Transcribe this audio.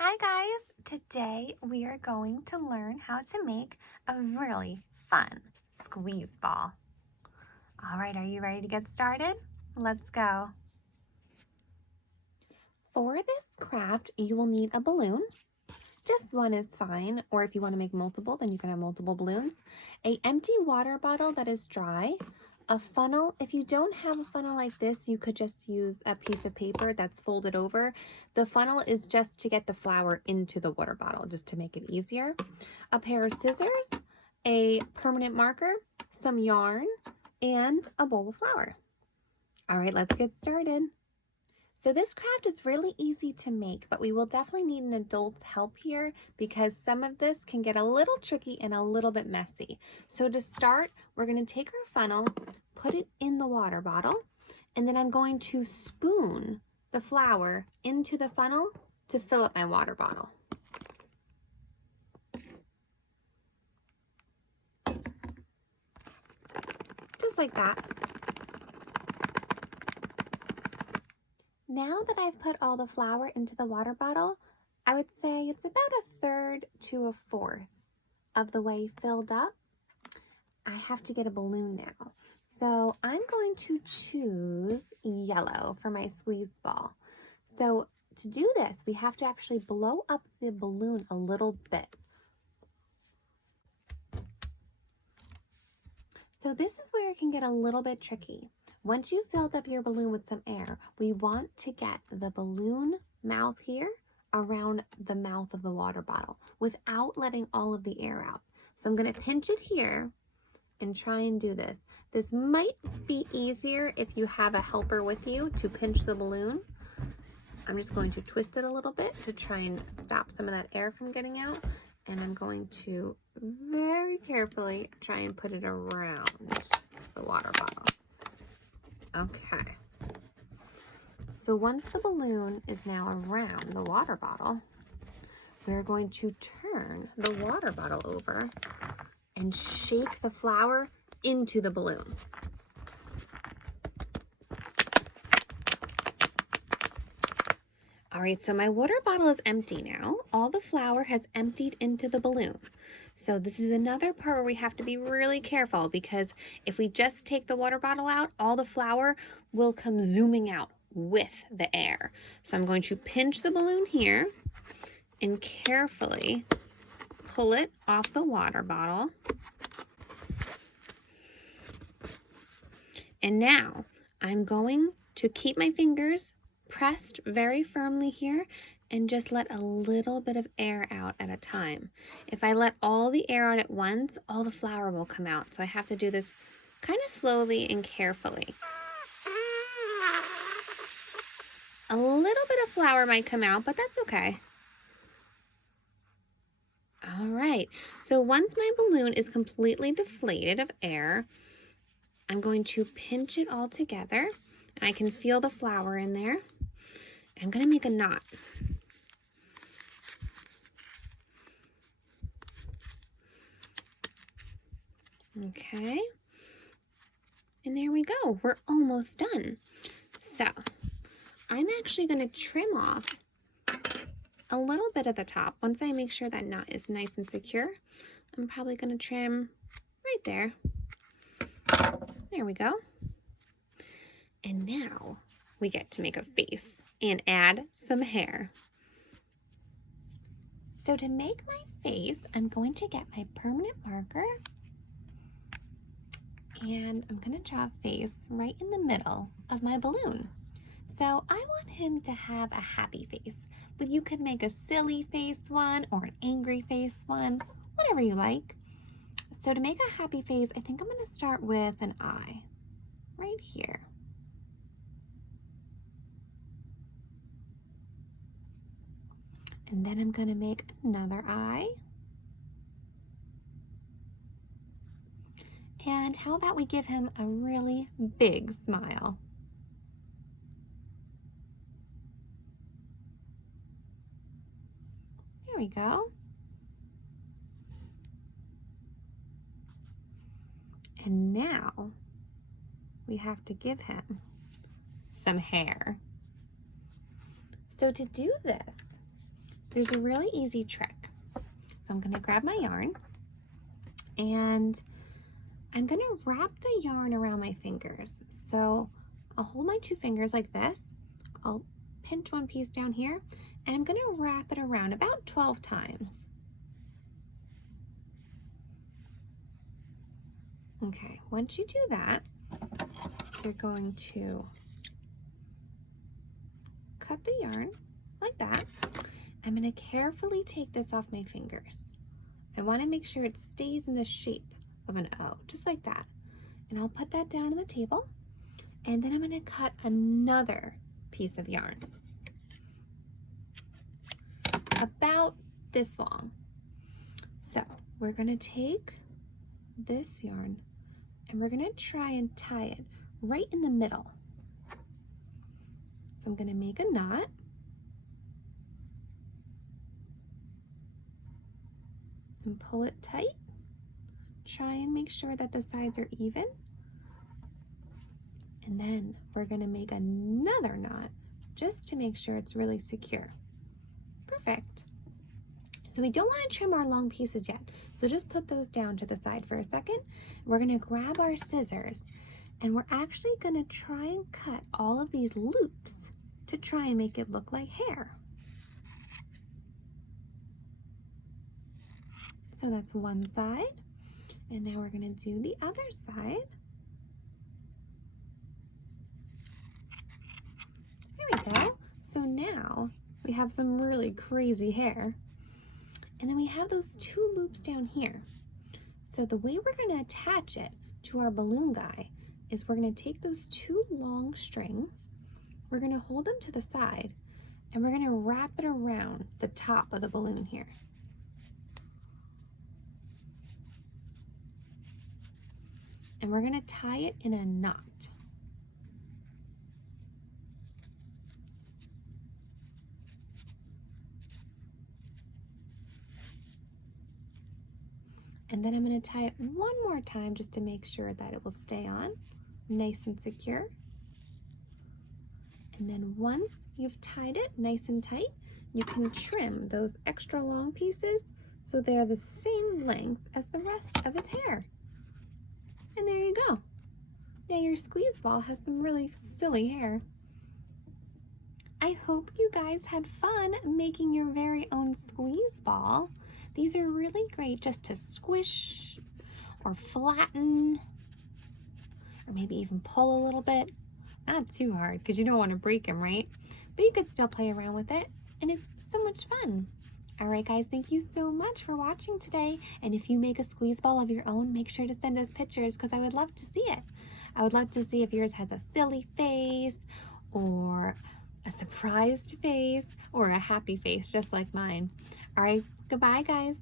Hi guys! Today we are going to learn how to make a really fun squeeze ball. All right, are you ready to get started? Let's go. For this craft, you will need a balloon. Just one is fine, or if you want to make multiple, then you can have multiple balloons. An empty water bottle that is dry. A funnel. If you don't have a funnel like this, you could just use a piece of paper that's folded over. The funnel is just to get the flour into the water bottle, just to make it easier. A pair of scissors, a permanent marker, some yarn, and a bowl of flour. All right, let's get started. So this craft is really easy to make, but we will definitely need an adult's help here because some of this can get a little tricky and a little bit messy. So to start, we're going to take our funnel, put it in the water bottle, and then I'm going to spoon the flour into the funnel to fill up my water bottle. Just like that. Now that I've put all the flour into the water bottle, I would say it's about a third to a fourth of the way filled up. I have to get a balloon now. So I'm going to choose yellow for my squeeze ball. So to do this, we have to actually blow up the balloon a little bit. So this is where it can get a little bit tricky. Once you've filled up your balloon with some air, we want to get the balloon mouth here around the mouth of the water bottle without letting all of the air out. So I'm going to pinch it here and try and do this. This might be easier if you have a helper with you to pinch the balloon. I'm just going to twist it a little bit to try and stop some of that air from getting out. And I'm going to very carefully try and put it around the water bottle. Okay. So once the balloon is now around the water bottle, we're going to turn the water bottle over and shake the flour into the balloon. All right, so my water bottle is empty now. All the flour has emptied into the balloon. So this is another part where we have to be really careful because if we just take the water bottle out, all the flour will come zooming out with the air. So I'm going to pinch the balloon here and carefully pull it off the water bottle. And now I'm going to keep my fingers pressed very firmly here and just let a little bit of air out at a time. If I let all the air out at once, all the flour will come out. So I have to do this kind of slowly and carefully. A little bit of flour might come out, but that's okay. All right, so once my balloon is completely deflated of air, I'm going to pinch it all together. I can feel the flour in there. I'm going to make a knot. Okay. And there we go. We're almost done. So I'm actually going to trim off a little bit at the top. Once I make sure that knot is nice and secure, I'm probably going to trim right there. There we go. And now we get to make a face and add some hair. So to make my face, I'm going to get my permanent marker and I'm going to draw a face right in the middle of my balloon. So I want him to have a happy face, but you could make a silly face one or an angry face one, whatever you like. So to make a happy face, I think I'm going to start with an eye right here. And then I'm going to make another eye. And how about we give him a really big smile? There we go. And now we have to give him some hair. So to do this, there's a really easy trick. So I'm gonna grab my yarn and I'm gonna wrap the yarn around my fingers. So I'll hold my 2 fingers like this. I'll pinch one piece down here and I'm gonna wrap it around about 12 times. Okay, once you do that, you're going to cut the yarn like that. I'm going to carefully take this off my fingers. I want to make sure it stays in the shape of an O, just like that. And I'll put that down on the table, and then I'm going to cut another piece of yarn about this long. So we're going to take this yarn and we're going to try and tie it right in the middle. So I'm going to make a knot. And pull it tight. Try and make sure that the sides are even. And then we're going to make another knot just to make sure it's really secure. Perfect. So we don't want to trim our long pieces yet. So just put those down to the side for a second. We're going to grab our scissors and we're actually going to try and cut all of these loops to try and make it look like hair. So that's one side. And now we're going to do the other side. There we go. So now we have some really crazy hair. And then we have those 2 loops down here. So the way we're going to attach it to our balloon guy is we're going to take those 2 long strings, we're going to hold them to the side, and we're going to wrap it around the top of the balloon here. And we're going to tie it in a knot. And then I'm going to tie it one more time just to make sure that it will stay on nice and secure. And then once you've tied it nice and tight, you can trim those extra long pieces so they're the same length as the rest of his hair. And there you go. Now your squeeze ball has some really silly hair. I hope you guys had fun making your very own squeeze ball. These are really great just to squish or flatten or maybe even pull a little bit. Not too hard because you don't want to break them, right? But you could still play around with it and it's so much fun. All right, guys, thank you so much for watching today. And if you make a squeeze ball of your own, make sure to send us pictures because I would love to see it. I would love to see if yours has a silly face or a surprised face or a happy face just like mine. All right, goodbye, guys.